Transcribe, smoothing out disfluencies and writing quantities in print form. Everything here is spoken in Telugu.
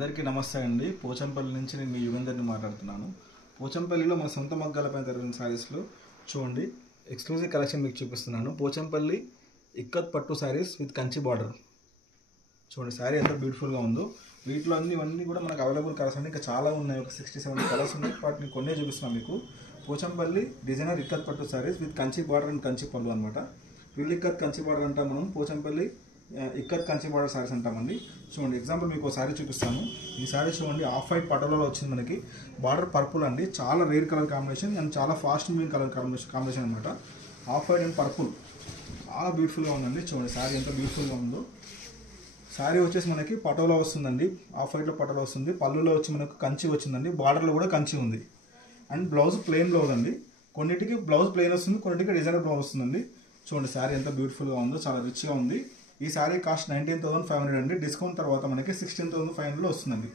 అందరికీ నమస్తే అండి. పోచంపల్లి నుంచి నేను మీ యుగంధర్ని మాట్లాడుతున్నాను. పోచంపల్లిలో మన సొంత మగ్గాలపైన జరిగిన శారీస్లో చూడండి ఎక్స్క్లూజివ్ కలెక్షన్ మీకు చూపిస్తున్నాను. పోచంపల్లి ఇక్కత్ పట్టు శారీస్ విత్ కంచి బార్డర్. చూడండి శారీ ఎంత బ్యూటిఫుల్గా ఉందో. వీటిలో ఇవన్నీ కూడా మనకు అవైలబుల్ కలర్స్ అండి. ఇంకా చాలా ఉన్నాయి, ఒక 60-70 కలర్స్ ఉన్నాయి. వాటిని కొన్నే చూపిస్తున్నాను మీకు. పోచంపల్లి డిజైనర్ ఇక్కత్ పట్టు saris with Kanchi border and Kanchi పళ్ళు అనమాట. విల్ ఇక్కత్ కంచి బార్డర్ అంటాం మనం, పోచంపల్లి ఇక్కత్ కంచి బార్డర్ శారీస్ అంటామండి. చూడండి ఎగ్జాంపుల్ మీకు ఒక శారీ చూపిస్తాను. ఈ శారీ చూడండి ఆఫ్ వైట్ పటోలాలో వచ్చింది మనకి. బార్డర్ పర్పుల్ అండి, చాలా రేర్ కలర్ కాంబినేషన్ అండ్ చాలా ఫాస్ట్ మూవింగ్ కలర్ కాంబినేషన్ అనమాట. ఆఫ్ వైట్ అండ్ పర్పుల్ చాలా బ్యూటిఫుల్గా ఉందండి. చూడండి శారీ ఎంత బ్యూటిఫుల్గా ఉందో. శారీ వచ్చేసి మనకి పటోలా వస్తుందండి, ఆఫ్ వైట్లో పటోలా వస్తుంది. పళ్ళులో వచ్చి మనకు కంచి వచ్చిందండి, బార్డర్లో కూడా కంచి ఉంది. అండ్ బ్లౌజ్ ప్లెయిన్ బ్లౌజ్ అండి. కొన్నిటికి బ్లౌజ్ ప్లెయిన్ వస్తుంది, కొన్నిటికి డిజైనర్ బ్లౌజ్ వస్తుందండి. చూడండి శారీ ఎంత బ్యూటిఫుల్గా ఉందో, చాలా రిచ్గా ఉంది. ఈ శారీ కాస్ట్ 19,500 అండి. డిస్కౌంట్ తర్వాత మనకి 16,500 వస్తుందండి.